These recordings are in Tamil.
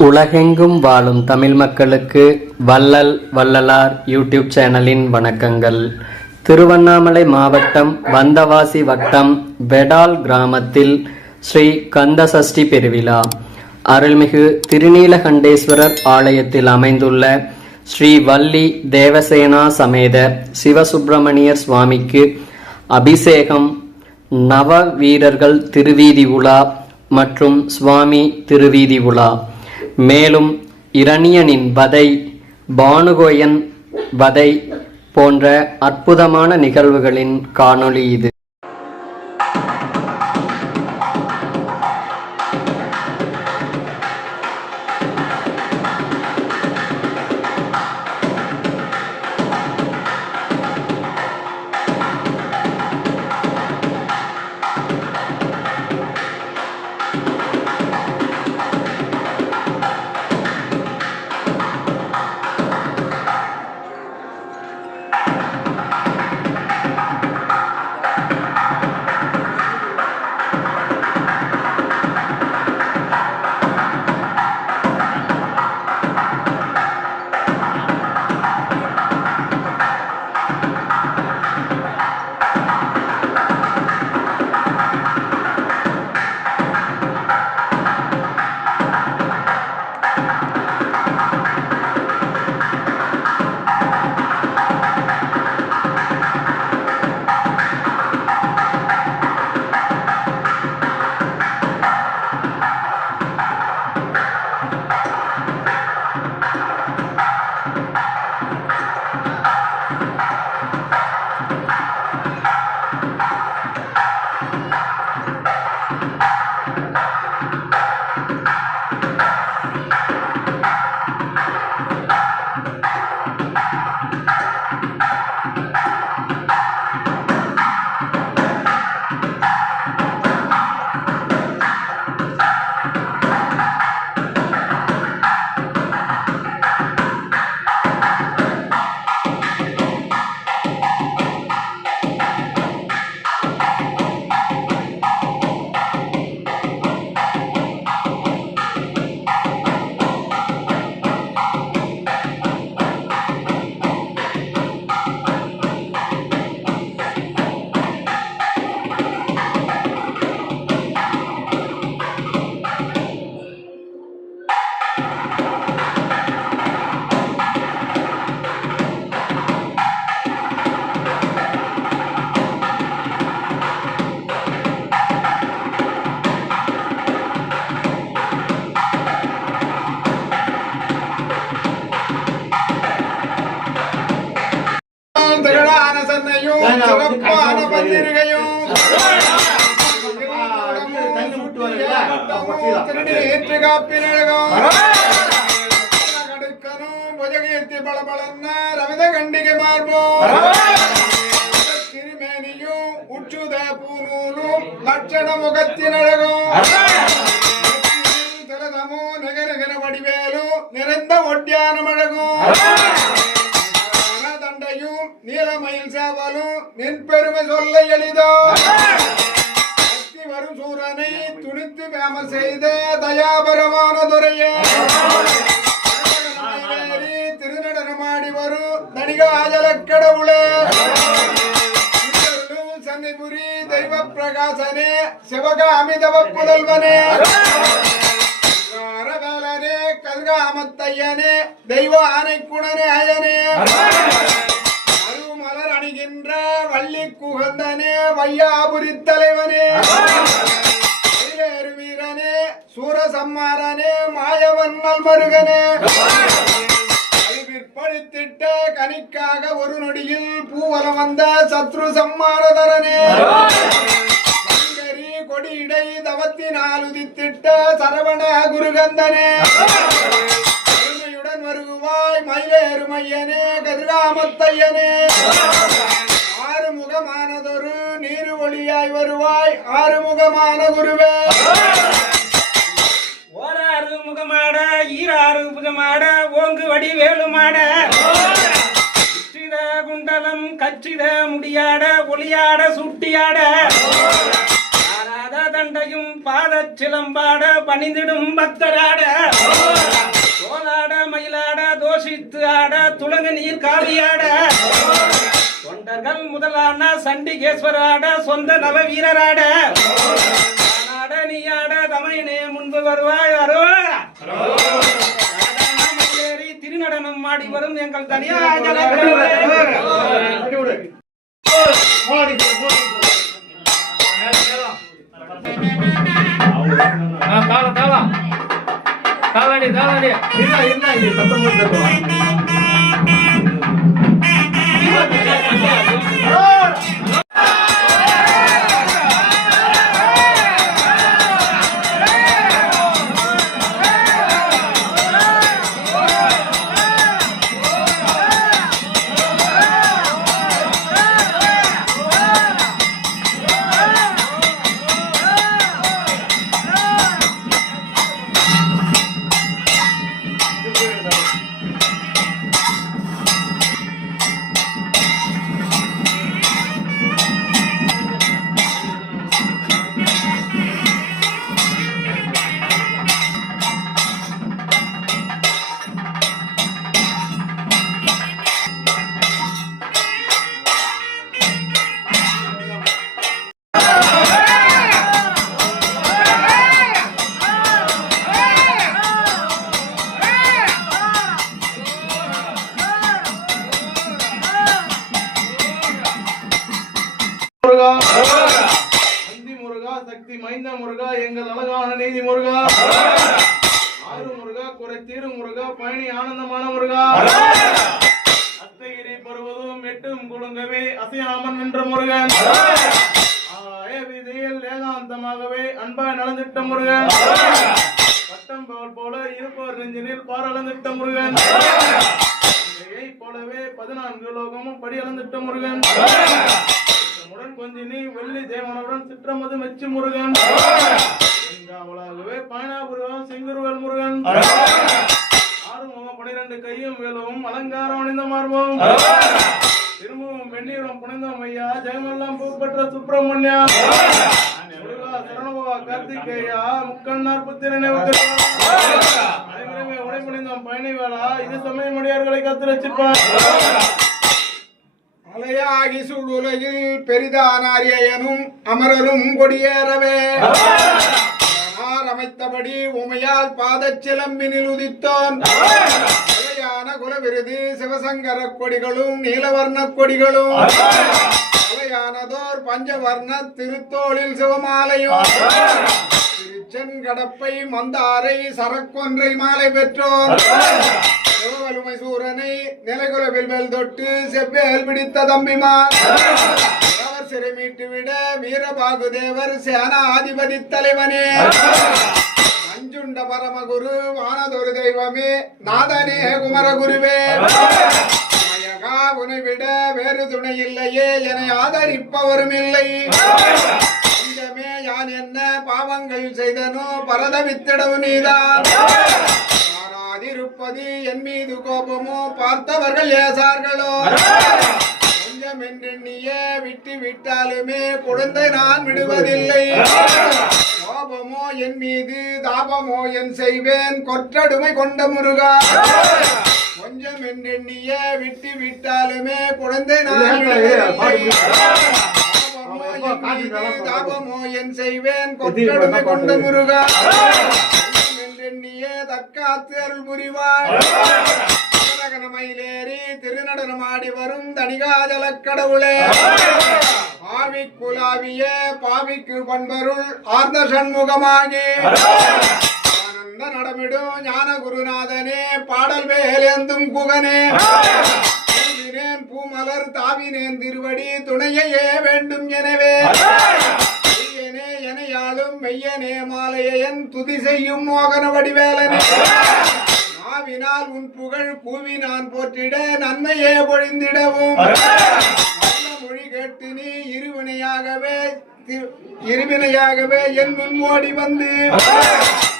உலகெங்கும் வாழும் தமிழ் மக்களுக்கு வள்ளல் வள்ளலார் யூடியூப் சேனலின் வணக்கங்கள். திருவண்ணாமலை மாவட்டம் வந்தவாசி வட்டம் வெடால் கிராமத்தில் ஸ்ரீ கந்தசஷ்டி பெருவிழா அருள்மிகு திருநீலகண்டேஸ்வரர் ஆலயத்தில் அமைந்துள்ள ஸ்ரீ வள்ளி தேவசேனா சமேத சிவசுப்பிரமணியர் சுவாமிக்கு அபிஷேகம், நவ வீரர்கள் திருவீதி உலா மற்றும் சுவாமி திருவீதி உலா, மேலும் இரணியனின் வதை, பானுகோயன் வதை போன்ற அற்புதமான நிகழ்வுகளின் காணொளி இது. லட்சண முகத்தினழகும் நிகரகிர வடிவேலும் நிறைந்த ஒட்டியானமழகும் தண்டையும் நீலமயில் சேவலும் நின் பெருமை சொல்ல எளிதோ வரும் சூரனை துணித்து வேம செய்த தயாபரமான துறையே திருநடனமாடி வரும் தனிகாஜல கடவுளே சன்னிபுரி தெய்வ பிரகாசனே சிவகாமிதவ புதல்வனே வேலனே கல்காமத்தையனே தெய்வ ஆனைக்குணனே அயனே அருமலர் அணிகின்ற வள்ளி குகந்தனே வையாபுரி தலைவனே வீரனே சூரசம்மாரனே மாயவன் நல்மருகனே பிற்பழித்திட்ட கனிக்காக ஒரு நொடியில் பூவலம் வந்த சத்ரு சம்மாரதரனே கொடியிடை தவத்தினால் உதித்திட்ட சரவண குருகந்தனே அருமையுடன் வருகுவாய் மயிலேறுமையனே கதிர்காமத்தையனே ஆறுமுகமானதொரு நீரு ஒளியாய் வருவாய் ஆறுமுகமான குருவே ஓராறு முகமாட ஈராறு புகமாட ஓங்கு வடி வேலுமாட குண்டலம் கச்சித முடியாட ஒளியாட சுட்டியாட கண்டையும் பாத சிலம்பாட பணிந்திடும் பக்தராட தோலாட மயிலாட தோஷித்து ஆட துளங்கு நீர் காவியாட தொண்டர்கள் முதலான சண்டிகேஸ்வராட சொந்த நவ வீரராட நீயாட தமையனே முன்பு வருவாய் திருநடனம் ஆடி வரும் எங்கள் தனியார் அந்தி முருகா சக்தி மைந்த முருகா எங்கள் அழகான நீதி முருகா ஆறு முருகா குறை தீரு முருகா பயணி ஆனந்தமான முருகா அத்தகிரி பருவதும் எட்டும் குழுங்கவே அசையாமன் நின்ற முருகன் விதியில் ஏகாந்தமாகவே அன்பாய் நலந்திட்ட முருகன் பட்டம் பவல் போல இருப்பவர் நெஞ்சினில் பாரளந்திட்ட முருகன் போலவே 14 லோகமும் படி அளந்திட்ட முருகன் உடன் கொஞ்சினி வெள்ளி தேவனுடன் சிற்றமது மெச்சு முருகன் உலகவே பயனாபுரம் செங்குருவல் முருகன் ஆறுமுகம் 12 கையும் வேலவும் அலங்காரம் அணிந்த மார்பம் திரும்பவும் வெந்நீரும் புனிதம் ஐயா ஜெயமெல்லாம் பூப்பெற்ற சுப்பிரமணியா முருகா சரணபவா கார்த்திகேயா முக்கண்ணார் புத்திரனை அனைவருமே உடை புனிதம் பயணி வேளா இது சமயம் அடியார்களை கத்திரச்சிப்பார் அலையாகி சூடுலகில் பெரிதான அரியனும் அமரரும் கொடியேறவே அமைத்தபடி உமையால் பாதச்சிலம்பினில் உதித்தோன் அலையான குலவிருது சிவசங்கர கொடிகளும் நீலவர்ண கொடிகளும் அலையானதோர் பஞ்சவர்ண திருத்தோளில் சிவமாலையும் திருச்செங்கடப்பை மந்தாரை சரக்கொன்றை மாலை பெற்றோர் சிவவலுமை சூரனை நிலைகுலவில் மேல் தொட்டு செவ்வேல் பிடித்த தம்பிமார் சிறை மீட்டு விட வீரபாகு தேவர் சேனாதிபதி தலைவனே அஞ்சுண்ட பரமகுரு வானதொரு தெய்வமே நாதனே குமரகுருவே நாயகா உனை விட வேறு துணை இல்லையே என ஆதரிப்பவரும் இல்லை கொஞ்சமே யான் என்ன பாவங்கள் செய்தனோ பரதவித்திடவு நீதான் இருப்பது என் மீது கோபமோ பார்த்தவர்கள் ஏசார்களோ கொஞ்சம் என்றெண்ணியே விட்டு விட்டாலுமே குழந்தை நான் விடுவதில்லை கோபமோ என் மீது தாபமோ என் செய்வேன் கொற்றடுமை கொண்ட முருகா கொஞ்சம் என்றெண்ணியே விட்டு விட்டாலுமே குழந்தை நான் விடுவதில்லை தாபமோ என் செய்வேன் கொற்றடுமை கொண்ட முருகா தக்காத்து அருள் புரிவாய் மயிலேறி திருநடனமாடி வரும் தணிகாஜல கடவுளே ஆவி குலாவிய பாவிக்கு பண்பருள் ஆர்ந்த சண்முகமாகி ஆனந்த நடமிடும் ஞான குருநாதனே பாடல் வேலேந்தும் குகனே பூமலர் தாவினேன் திருவடி துணையையே வேண்டும் எனவே எனையாளும் மெய்யனே மாலையன் துதி செய்யும் மோகன வடிவேலனே நாவினால் உன் புகழ் கூவி நான் போற்றிட நன்மையே பொழிந்திடவும் மொழி கேட்டு நீ இருவினையாகவே என் முன்மோடி வந்து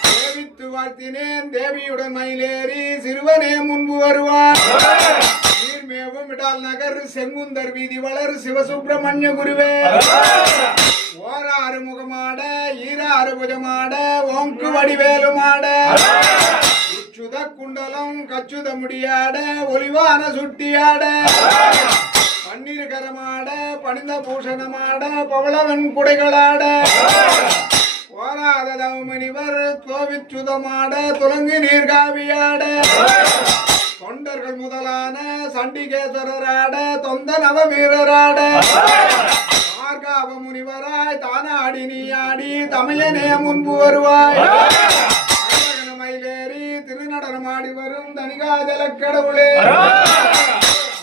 தேவித்து வாழ்த்தினேன் தேவியுடன் மயிலேறி சிறுவனே முன்பு வருவார் மேவும் விடால் நகர் செங்குந்தர் வீதி வளர் சிவசுப்பிரமணிய குருவே ஓராறு முகமாட ஈராறு புஜமாட ஓங்கு வடிவேலுமாட உச்சுத குண்டலம் கச்சுத முடியாட ஒளிவான சுட்டியாட பன்னீர் கரமாட பணிந்த பூஷணமாட பவளவன் குடைகளாட ஓராத தவமுனிவர் தோவிச்சுதமாட துலங்கு நீர்காவியாட தொண்டர்கள் முதலான சண்டிகேஸ்வரராட தொந்த நவ வீரராட மார்காவ முனிவராய் தானாடி நீயாடி தமிழனே முன்பு வருவாய் மயிலேறி திருநடனமாடி வரும் தனிகாஜல கடவுளே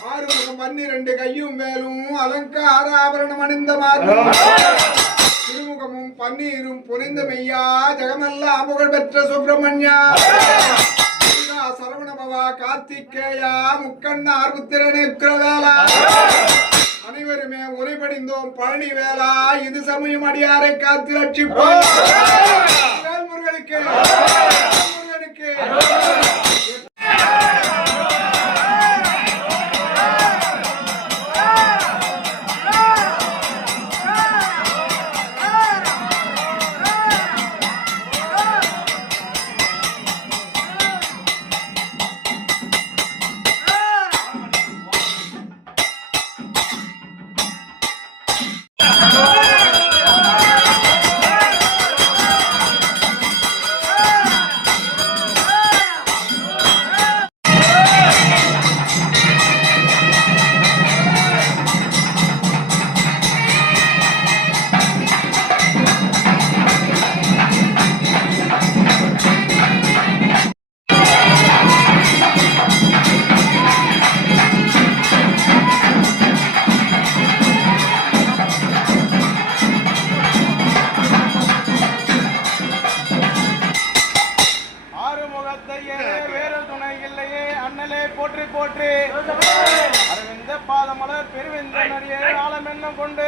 ஆறுமுகம் 12 கையும் மேலும் அலங்கார ஆபரணம் அணிந்த மார்பும் திருமுகமும் பன்னீரும் புனிந்த மெய்யா ஜெகமெல்லாம் புகழ் பெற்ற சுப்பிரமணியா சரவணபவா கார்த்திகேயா முக்கண்ணார் புத்திரனுக்கிரவேலா அனைவருமே உரைபடிந்தோம் பழனி வேளா இது சமயம் அடியாரை காத்து ரட்சிப்போம் முருகனுக்கு முருகனுக்கு போற்றி போற்றி அரவிந்த பாதமலர் பெருவிந்த நடிகை ஆலமென்னம் கொண்டு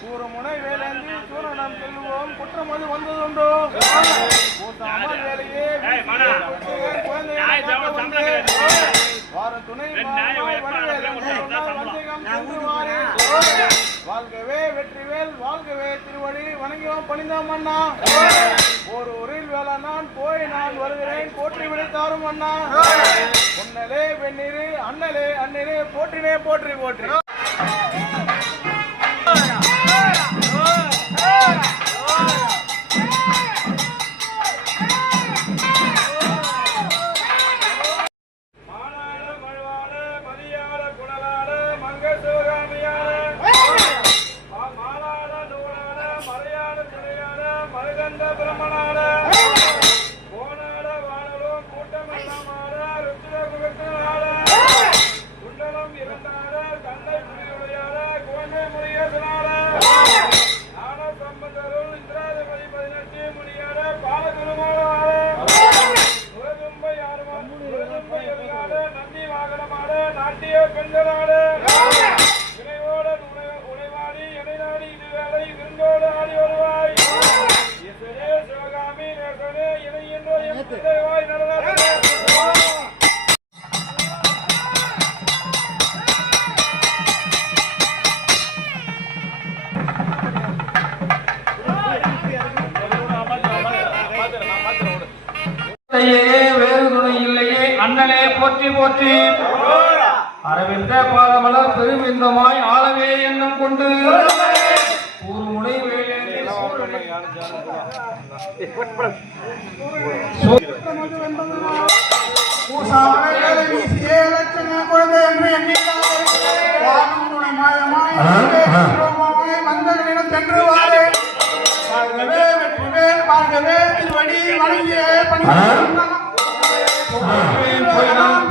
கூறுமுனை வேலேந்தி சூரணம் செல்வோம் குற்றமது வந்ததுண்டோ கூட்டாமல் வேலையே வார துணை வாழ்கவே வெற்றிவேல் வாழ்கவே திருவடி வணங்கியோம் பணிந்தோம் அண்ணா ஒரு ஊரில் வேலை நான் போய் நான் வருகிறேன் போற்றி விடைத்தாரும் அண்ணா பொன்னலே வெந்நீரு அண்ணலே அந்நீரு போற்றினே போற்றி போற்றி வேறு துணை இல்லையே அண்ணலே போற்றி போற்றி அரவிந்த பாதமலர் பெருமிந்தமாய் ஆளவே எண்ணம் கொண்டு ஒரு முனை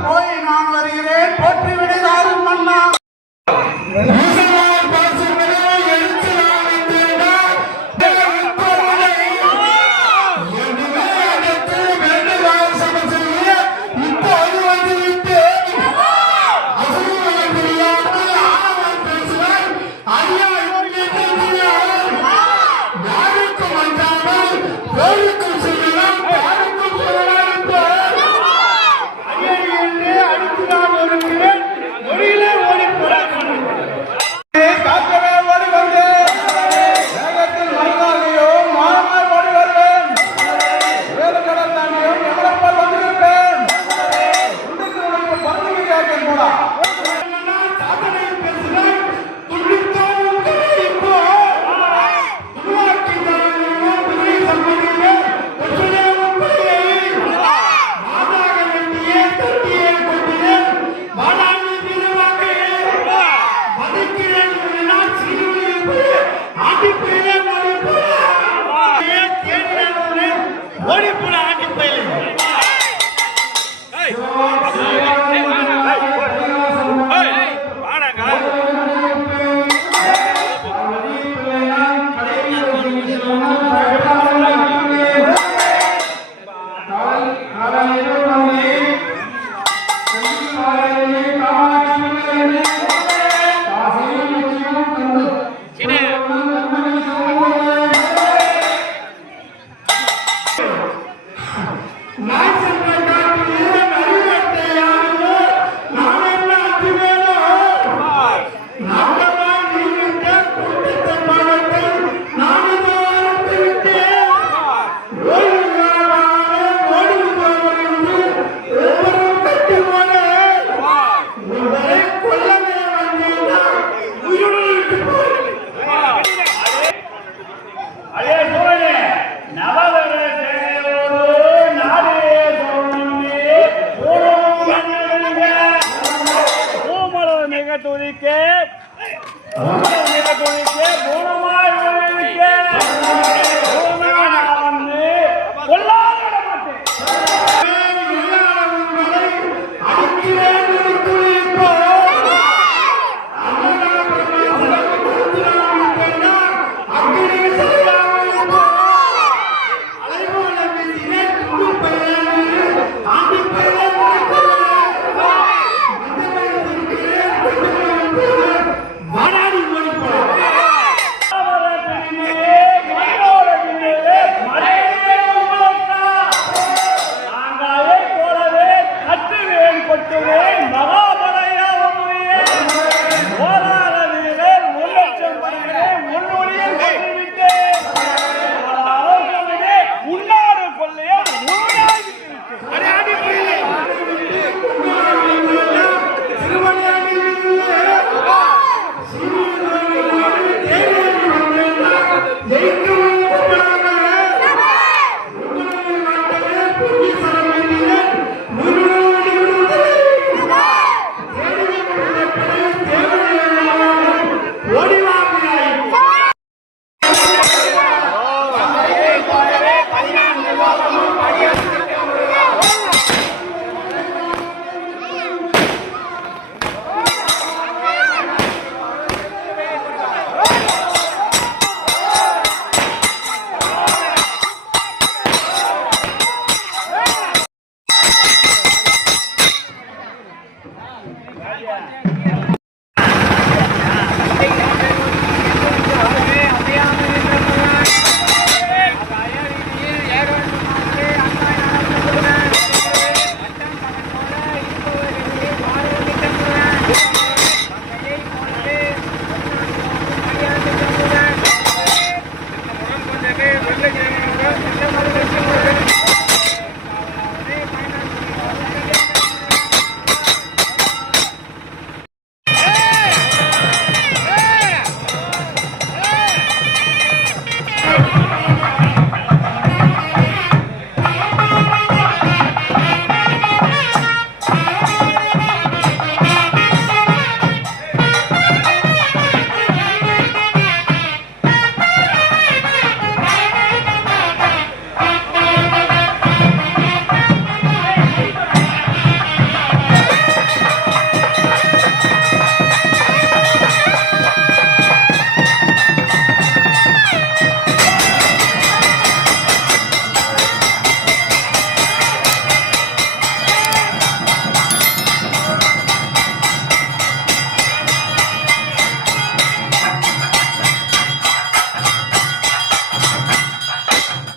போய் நான் வருகிறேன் போற்றி விடைதாரும் மன்னா அடித்து நான் வருகிறேன் பூனமாய்